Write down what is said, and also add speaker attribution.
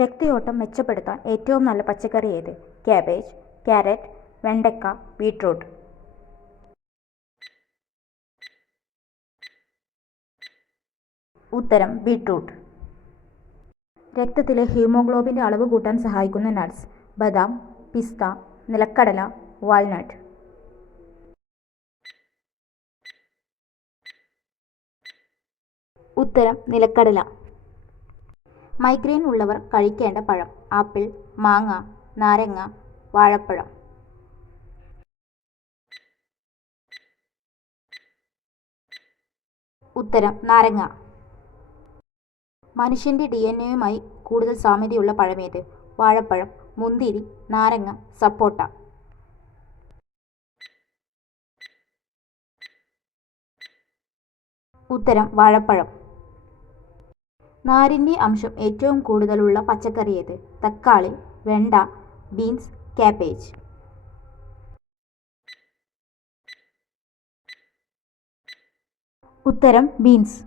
Speaker 1: രക്തയോട്ടം മെച്ചപ്പെടുത്താൻ ഏറ്റവും നല്ല പച്ചക്കറി ഏത്? ക്യാബേജ് ക്യാരറ്റ് വെണ്ടയ്ക്ക ബീട്രൂട്ട്. ഉത്തരം ബീട്രൂട്ട്. രക്തത്തിലെ ഹീമോഗ്ലോബിന്റെ അളവ് കൂട്ടാൻ സഹായിക്കുന്ന നട്ട്സ് ബദാം പിസ്ത നിലക്കടല വാൾനട്ട്. ഉത്തരം നിലക്കടല. മൈഗ്രെയിൻ ഉള്ളവർ കഴിക്കേണ്ട പഴം. ആപ്പിൾ മാങ്ങ നാരങ്ങ വാഴപ്പഴം. ഉത്തരം നാരങ്ങ. മനുഷ്യന്റെ ഡി എൻ എയുമായി കൂടുതൽ സാമ്യതയുള്ള പഴമേത്? വാഴപ്പഴം മുന്തിരി നാരങ്ങ സപ്പോട്ട. ഉത്തരം വാഴപ്പഴം. നാരിന്റെ അംശം ഏറ്റവും കൂടുതലുള്ള പച്ചക്കറി ഏത് തക്കാളി വെണ്ട ബീൻസ് കാബേജ് ഉത്തരം ബീൻസ്.